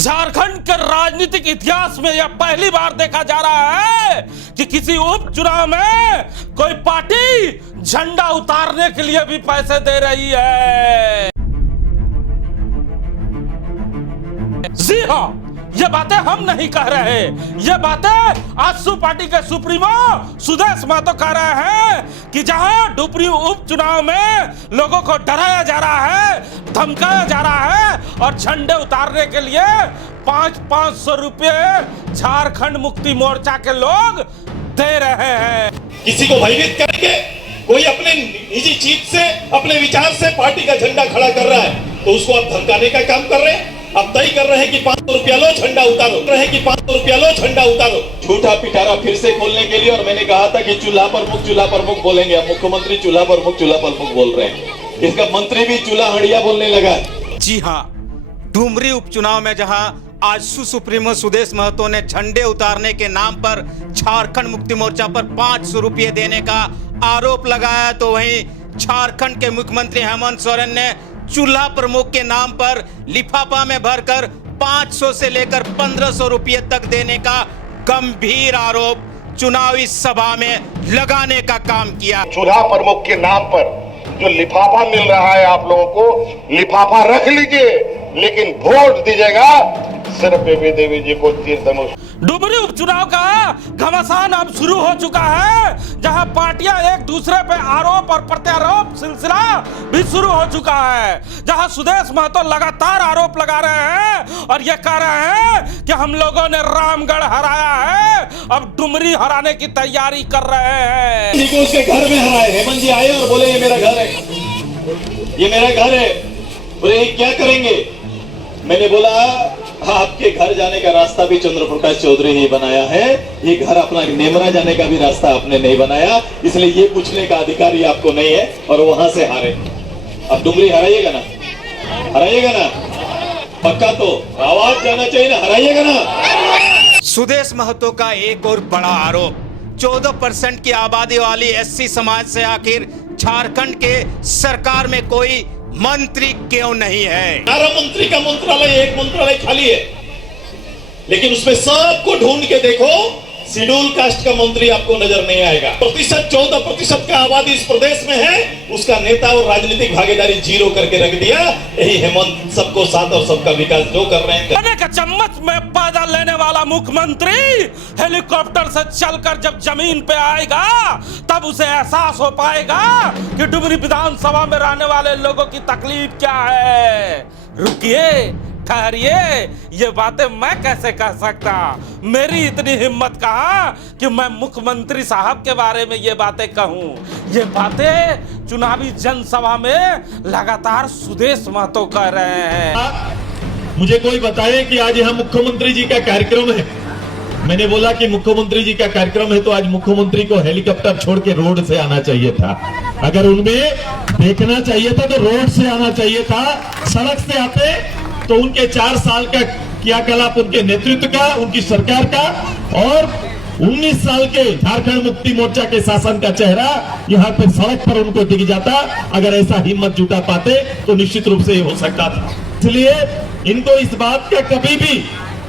झारखंड के राजनीतिक इतिहास में यह पहली बार देखा जा रहा है कि किसी उपचुनाव में कोई पार्टी झंडा उतारने के लिए भी पैसे दे रही है। जी हां, ये बातें हम नहीं कह रहे, ये बातें आजसू पार्टी के सुप्रीमो सुदेश महतो कह रहे हैं कि जहां डुमरी उपचुनाव में लोगों को डराया जा रहा है, धमकाया जा रहा है और झंडे उतारने के लिए 500 रुपए झारखंड मुक्ति मोर्चा के लोग दे रहे हैं। किसी को भयभीत करेंगे, कोई अपने निजी चीज से, अपने विचार से पार्टी का झंडा खड़ा कर रहा है तो उसको आप धमकाने का काम कर रहे हैं। अब तय कर रहे हैं कि 500 रुपया लो, झंडा उतारो, रहे कि 500 रुपया लो, झंडा उतारो। झूठा पिटारा फिर से खोलने के लिए, और मैंने कहा था कि चूल्हा प्रमुख बोलेंगे, अब मुख्यमंत्री चूल्हा प्रमुख बोल रहे हैं। इसका मंत्री भी चूल्हा हड़िया बोलने लगा। जी हाँ, डुमरी उपचुनाव में जहां आजसू सुप्रीमो सुदेश महतो ने झंडे उतारने के नाम पर झारखंड मुक्ति मोर्चा पर 500 रुपये देने का आरोप लगाया, तो वहीं झारखंड के मुख्यमंत्री हेमंत सोरेन ने चूल्हा प्रमुख के नाम पर लिफाफा में भरकर 500 से लेकर 1500 रुपये तक देने का गंभीर आरोप चुनावी सभा में लगाने का काम किया। चूल्हा प्रमुख के नाम पर जो लिफाफा मिल रहा है, आप लोगों को लिफाफा रख लीजिए, लेकिन वोट दीजिएगा सिर्फ बेबी देवी जी को तीर धनुष। डुमरी उपचुनाव का घमासान अब शुरू हो चुका है, जहां पार्टियां एक दूसरे पे आरोप और प्रत्यारोप सिलसिला भी शुरू हो चुका है, जहां सुदेश महतो लगातार आरोप लगा रहे हैं और ये कह रहे हैं कि हम लोगों ने रामगढ़ हराया है, अब डुमरी हराने की तैयारी कर रहे हैं। किसी को उसके घर में हराए। हेमंत जी आए और बोले ये मेरा घर है, ये मेरा घर है। बोले क्या करेंगे? मैंने बोला आपके घर जाने का रास्ता भी चंद्र प्रकाश चौधरी ने बनाया है, ये घर अपना नेमरा जाने का भी रास्ता आपने नहीं बनाया, इसलिए ये पूछने का अधिकार आपको नहीं है और वहां से हारे। अब डुमरी हराइएगा ना, हराइएगा ना, पक्का तो आवाज जाना चाहिए ना, हराइएगा ना। सुदेश महतो का एक और बड़ा आरोप, 14% की आबादी वाली एससी समाज से आखिर झारखंड के सरकार में कोई मंत्री क्यों नहीं है? 12 मंत्री का मंत्रालय, एक मंत्रालय खाली है, लेकिन उसमें सबको ढूंढ के देखो, शेड्यूल कास्ट का मंत्री आपको नजर नहीं आएगा। 14% का आबादी इस प्रदेश में है, उसका नेता और राजनीतिक भागीदारी 0 करके रख दिया। यही हेमंत सबको साथ और सबका विकास जो कर रहे हैं। खाने का चम्मच में पैदा लेने वाला मुख्यमंत्री हेलीकॉप्टर से चलकर जब जमीन पे आएगा, तब उसे एहसास हो पाएगा कि डुमरी विधानसभा में रहने वाले लोगों की तकलीफ क्या है। रुकिए, ठहरिए, ये बातें मैं कैसे कह सकता? मेरी इतनी हिम्मत कहाँ कि मैं मुख्यमंत्री साहब के बारे में ये बातें कहूँ। ये बातें चुनावी जनसभा में लगातार सुदेश महतो कह रहे हैं। मुझे कोई बताए कि आज यहाँ मुख्यमंत्री जी का कार्यक्रम है। मैंने बोला कि मुख्यमंत्री जी का कार्यक्रम है तो आज मुख्यमंत्री को हेलीकॉप्टर छोड़ के रोड से आना चाहिए था। अगर उनमें देखना चाहिए था तो रोड से आना चाहिए था, सड़क से आते तो उनके 4 साल का क्रियाकलाप, उनके नेतृत्व का, उनकी सरकार का और 19 साल के झारखंड मुक्ति मोर्चा के शासन का चेहरा यहाँ पे सड़क पर उनको दिख जाता। अगर ऐसा हिम्मत जुटा पाते तो निश्चित रूप से ये हो सकता था। इसलिए इनको इस बात का कभी भी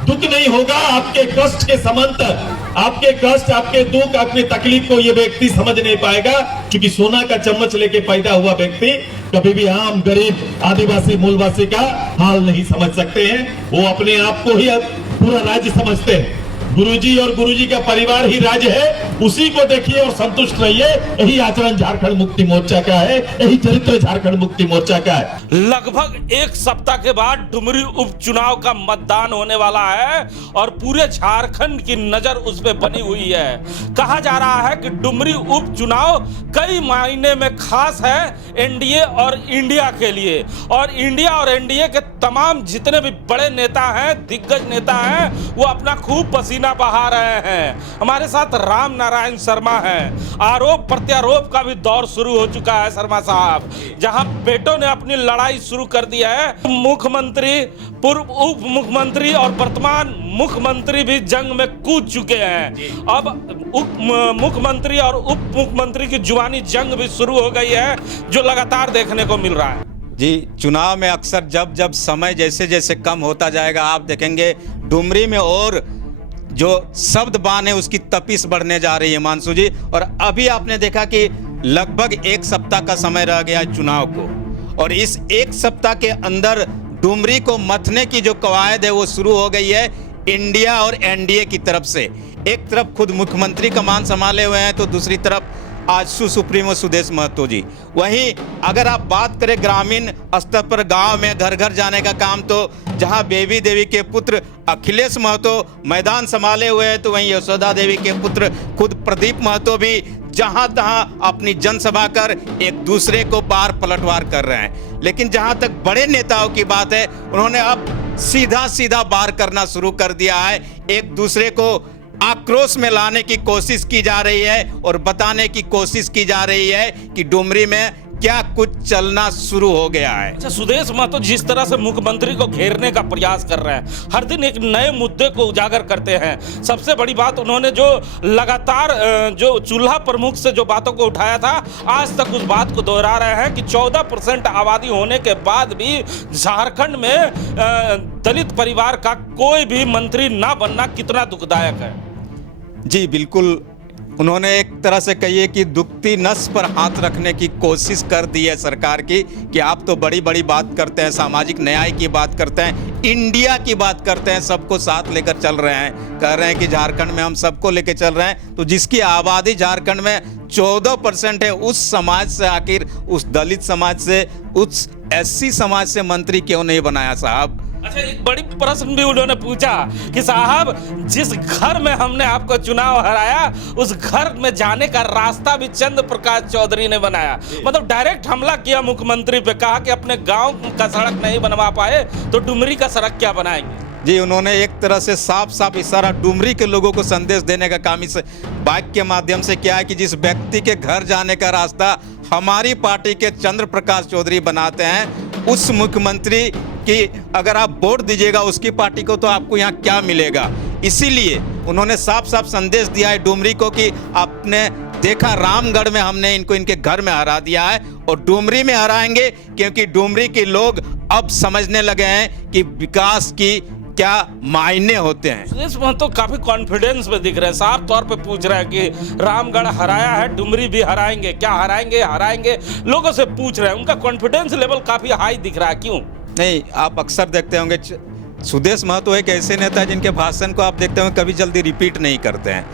दुख नहीं होगा। आपके कष्ट के समांतर, आपके कष्ट, आपके दुख, आपकी तकलीफ को ये व्यक्ति समझ नहीं पाएगा, क्योंकि सोना का चम्मच लेके पैदा हुआ व्यक्ति कभी भी आम गरीब आदिवासी मूलवासी का हाल नहीं समझ सकते हैं। वो अपने आप को ही पूरा राज्य समझते हैं। गुरुजी और गुरुजी का परिवार ही राज्य है, उसी को देखिए और संतुष्ट रहिए। यही आचरण झारखंड मुक्ति मोर्चा का है, यही चरित्र झारखंड मुक्ति मोर्चा का है। लगभग एक सप्ताह के बाद डुमरी उपचुनाव का मतदान होने वाला है और पूरे झारखंड की नजर उस पे बनी हुई है। कहा जा रहा है कि डुमरी उपचुनाव कई मायने में खास है एनडीए और इंडिया के लिए, और इंडिया और एनडीए के तमाम जितने भी बड़े नेता हैं, दिग्गज नेता हैं, वो अपना खूब पसीना बहा रहे हैं। हमारे साथ राम नारायण शर्मा हैं। आरोप प्रत्यारोप का भी दौर शुरू हो चुका है शर्मा साहब, जहां बेटों ने अपनी लड़ाई शुरू कर दी है। मुख्यमंत्री, पूर्व उप मुख्यमंत्री और वर्तमान मुख्यमंत्री भी जंग में कूद चुके हैं। अब उप मुख्यमंत्री और उप मुख्यमंत्री की जुबानी जंग भी शुरू हो गई है, जो लगातार देखने को मिल रहा है। जी, चुनाव में अक्सर जब जब समय जैसे जैसे कम होता जाएगा, आप देखेंगे डुमरी में और जो शब्द बाण है उसकी तपिश बढ़ने जा रही है मानसू जी। और अभी आपने देखा कि लगभग एक सप्ताह का समय रह गया है चुनाव को, और इस एक सप्ताह के अंदर डुमरी को मथने की जो कवायद है वो शुरू हो गई है इंडिया और एनडीए की तरफ से। एक तरफ खुद मुख्यमंत्री कमान संभाले हुए हैं, तो दूसरी तरफ आजसू सुप्रीमो सुदेश महतो जी। वहीं अगर आप बात करें ग्रामीण स्तर पर गांव में घर घर जाने का काम, तो जहां बेबी देवी के पुत्र अखिलेश महतो मैदान संभाले हुए हैं, तो वहीं यशोदा देवी के पुत्र खुद प्रदीप महतो भी जहां तहां अपनी जनसभा कर एक दूसरे को बार पलटवार कर रहे हैं। लेकिन जहां तक बड़े नेताओं की बात है, उन्होंने अब सीधा सीधा बार करना शुरू कर दिया है। एक दूसरे को आक्रोश में लाने की कोशिश की जा रही है और बताने की कोशिश की जा रही है कि डुमरी में क्या कुछ चलना शुरू हो गया है। अच्छा, सुदेश महतो जिस तरह से मुख्यमंत्री को घेरने का प्रयास कर रहे हैं, हर दिन एक नए मुद्दे को उजागर करते हैं। सबसे बड़ी बात, उन्होंने जो लगातार जो चूल्हा प्रमुख से जो बातों को उठाया था, आज तक उस बात को दोहरा रहे हैं कि 14% आबादी होने के बाद भी झारखंड में दलित परिवार का कोई भी मंत्री ना बनना कितना दुखदायक है। जी बिल्कुल, उन्होंने एक तरह से कहिए कि दुखती नस पर हाथ रखने की कोशिश कर दी है सरकार की, कि आप तो बड़ी बड़ी बात करते हैं, सामाजिक न्याय की बात करते हैं, इंडिया की बात करते हैं, सबको साथ लेकर चल रहे हैं, कह रहे हैं कि झारखंड में हम सबको लेकर चल रहे हैं। तो जिसकी आबादी झारखंड में 14% है, उस समाज से, आखिर उस दलित समाज से, उस SC समाज से मंत्री क्यों नहीं बनाया साहब? अच्छा, एक बड़ी प्रश्न भी उन्होंने पूछा कि साहब जिस घर में हमने आपको चुनाव हराया, उस घर में जाने का रास्ता भी चंद्र प्रकाश चौधरी ने बनाया। मतलब डायरेक्ट हमला किया मुख्यमंत्री पे, कहा कि अपने गांव का सड़क नहीं बनवा पाए तो डुमरी का सड़क क्या बनाएंगे। जी, उन्होंने एक तरह से साफ साफ इशारा डुमरी के लोगों को संदेश देने का काम इस बाइक के माध्यम से किया है कि जिस व्यक्ति के घर जाने का रास्ता हमारी पार्टी के चंद्र प्रकाश चौधरी बनाते हैं, उस मुख्यमंत्री कि अगर आप वोट दीजिएगा उसकी पार्टी को, तो आपको यहाँ क्या मिलेगा। इसीलिए उन्होंने साफ साफ संदेश दिया है डुमरी को कि आपने देखा रामगढ़ में हमने इनको इनके घर में हरा दिया है, और डुमरी में हराएंगे, क्योंकि डुमरी के लोग अब समझने लगे हैं कि विकास की क्या मायने होते हैं। सुदेश महतो काफी कॉन्फिडेंस में दिख रहे हैं, साफ तौर पे पूछ रहे हैं कि रामगढ़ हराया है, डुमरी भी हराएंगे, क्या हराएंगे? हराएंगे, लोगों से पूछ रहे हैं। उनका कॉन्फिडेंस लेवल काफी हाई दिख रहा है, क्यों? नहीं, आप अक्सर देखते होंगे सुदेश महतो एक ऐसे नेता है जिनके भाषण को आप देखते होंगे कभी जल्दी रिपीट नहीं करते हैं,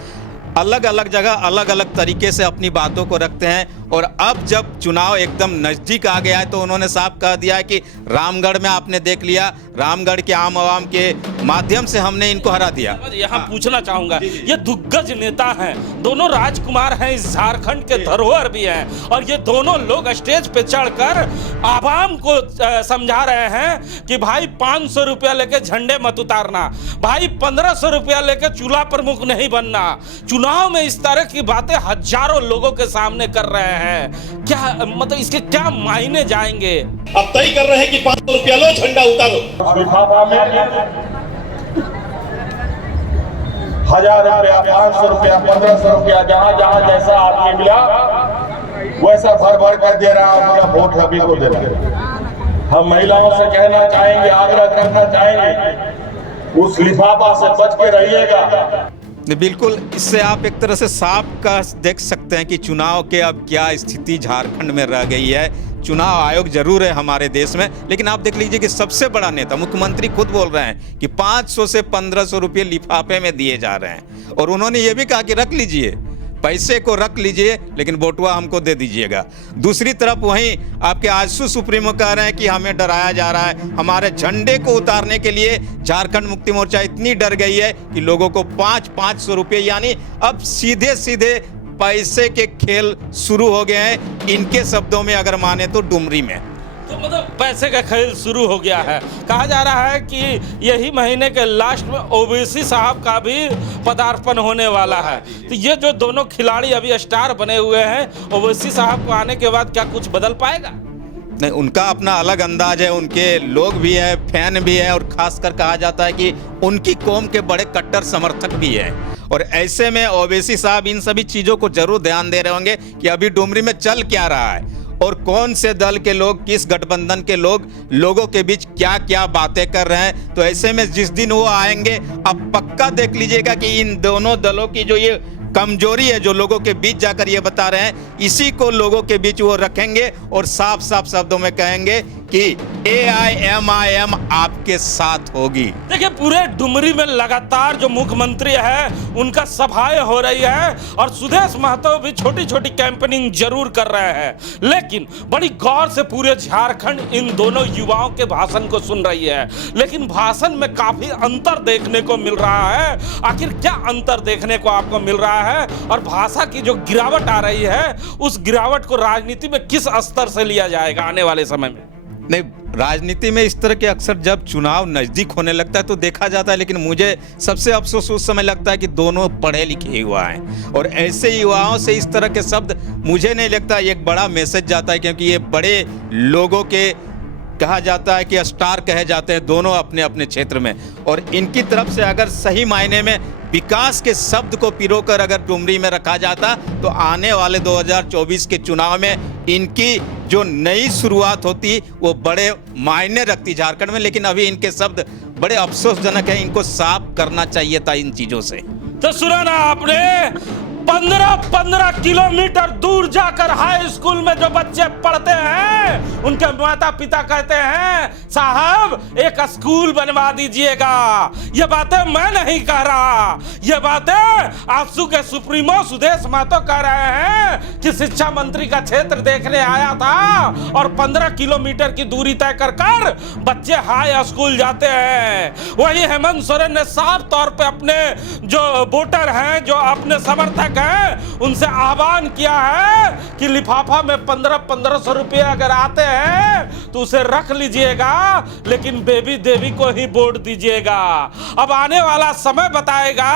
अलग अलग जगह अलग अलग तरीके से अपनी बातों को रखते हैं। और अब जब चुनाव एकदम नज़दीक आ गया है, तो उन्होंने साफ कह दिया है कि रामगढ़ में आपने देख लिया, रामगढ़ के आम आवाम के माध्यम से हमने इनको हरा दिया। यहाँ पूछना चाहूंगा, ये दिग्गज नेता हैं, दोनों राजकुमार हैं, इस झारखंड के धरोहर भी हैं, और ये दोनों लोग स्टेज पे चढ़कर आवाम को समझा रहे हैं कि भाई 500 रुपया लेके झंडे मत उतारना, भाई 1500 रुपया लेके चूल्हा प्रमुख नहीं बनना। चुनाव में इस तरह की बातें हजारों लोगों के सामने कर रहे हैं, क्या मतलब इसके क्या मायने जाएंगे? अब तय कर रहे हैं कि 500 रुपया लो, झंडा उतारो। लिफाफा में 1000 रुपया, 500 रुपया, 1500 रुपया, जहां जहां जैसा आदमी मिला वैसा भर भर कर दे रहा है, अपना वोट सभी को दे रहा है। हम महिलाओं से कहना चाहेंगे, आग्रह करना चाहेंगे, उस लिफाफा से बच के रहिएगा। बिल्कुल, इससे आप एक तरह से साफ का देख सकते हैं कि चुनाव के अब क्या स्थिति झारखंड में रह गई है। चुनाव आयोग जरूर है हमारे देश में, लेकिन आप देख लीजिए कि सबसे बड़ा नेता मुख्यमंत्री खुद बोल रहे हैं कि 500 से 1500 रुपये लिफाफे में दिए जा रहे हैं, और उन्होंने ये भी कहा कि रख लीजिए, पैसे को रख लीजिए, लेकिन वोटवा हमको दे दीजिएगा। दूसरी तरफ वहीं आपके आजसू सुप्रीमो कह रहे हैं कि हमें डराया जा रहा है, हमारे झंडे को उतारने के लिए झारखंड मुक्ति मोर्चा इतनी डर गई है कि लोगों को 500 रुपये, यानी अब सीधे सीधे पैसे के खेल शुरू हो गए हैं। इनके शब्दों में अगर माने तो डुमरी में तो मतलब पैसे का खेल शुरू हो गया है। कहा जा रहा है कि यही महीने के लास्ट में ओवैसी साहब का भी पदार्पण होने वाला है। तो ये जो दोनों खिलाड़ी अभी स्टार बने हुए हैं, ओवैसी साहब को आने के बाद क्या कुछ बदल पाएगा? नहीं, उनका अपना अलग अंदाज है, उनके लोग भी हैं, फैन भी हैं, और खासकर कहा जाता है कि उनकी कौम के बड़े कट्टर समर्थक भी हैं। और ऐसे में ओवैसी साहब इन सभी चीज़ों को जरूर ध्यान दे रहे होंगे कि अभी डुमरी में चल क्या रहा है, और कौन से दल के लोग, किस गठबंधन के लोग लोगों के बीच क्या क्या बातें कर रहे हैं। तो ऐसे में जिस दिन वो आएंगे, अब पक्का देख लीजिएगा कि इन दोनों दलों की जो ये कमजोरी है, जो लोगों के बीच जाकर ये बता रहे हैं, इसी को लोगों के बीच वो रखेंगे और साफ साफ शब्दों में कहेंगे कि AIMIM आपके साथ होगी। देखिए, पूरे डुमरी में लगातार जो मुख्यमंत्री है उनका सभाएं हो रही है और सुदेश महतो भी छोटी छोटी कैंपेनिंग जरूर कर रहे हैं, लेकिन बड़ी गौर से पूरे झारखंड इन दोनों युवाओं के भाषण को सुन रही है। लेकिन भाषण में काफी अंतर देखने को मिल रहा है। आखिर क्या अंतर देखने को आपको मिल रहा है और भाषा की जो गिरावट आ रही है, उस गिरावट को राजनीति में किस स्तर से लिया जाएगा आने वाले समय में? नहीं, राजनीति में इस तरह के अक्सर जब चुनाव नजदीक होने लगता है तो देखा जाता है, लेकिन मुझे सबसे अफसोस उस समय लगता है कि दोनों पढ़े लिखे युवा हैं और ऐसे युवाओं से इस तरह के शब्द मुझे नहीं लगता एक बड़ा मैसेज जाता है, क्योंकि ये बड़े लोगों के कहा जाता है कि स्टार कहे जाते हैं दोनों अपने अपने क्षेत्र में, और इनकी तरफ से अगर सही मायने में विकास के शब्द को पिरोकर अगर डुमरी में रखा जाता तो आने वाले 2024 के चुनाव में इनकी जो नई शुरुआत होती वो बड़े मायने रखती झारखंड में। लेकिन अभी इनके शब्द बड़े अफसोसजनक है, इनको साफ करना चाहिए था इन चीजों से। तो सुना ना आपने, 15-15 किलोमीटर दूर जाकर हाई स्कूल में जो बच्चे पढ़ते हैं उनके माता पिता कहते हैं साहब एक स्कूल बनवा दीजिएगा। ये बातें मैं नहीं कह रहा, ये बातें आजसू के सुप्रीमो सुदेश महतो कह रहे हैं कि शिक्षा मंत्री का क्षेत्र देखने आया था और 15 किलोमीटर की दूरी तय कर कर बच्चे हाई स्कूल जाते हैं। वही हेमंत सोरेन ने साफ तौर पे अपने जो वोटर हैं, जो अपने समर्थक हैं, उनसे आह्वान किया है कि लिफाफा में 1500 रुपये अगर आते हैं तो उसे रख लीजिएगा, लेकिन बेबी देवी को ही वोट दीजिएगा। अब आने वाला समय बताएगा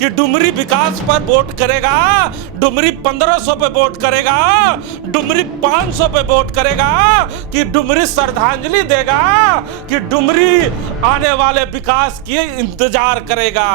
कि डुमरी विकास पर वोट करेगा, डुमरी 1500 पे वोट करेगा, डुमरी 500 पे वोट करेगा, कि डुमरी श्रद्धांजलि देगा, कि डुमरी आने वाले विकास की इंतजार करेगा।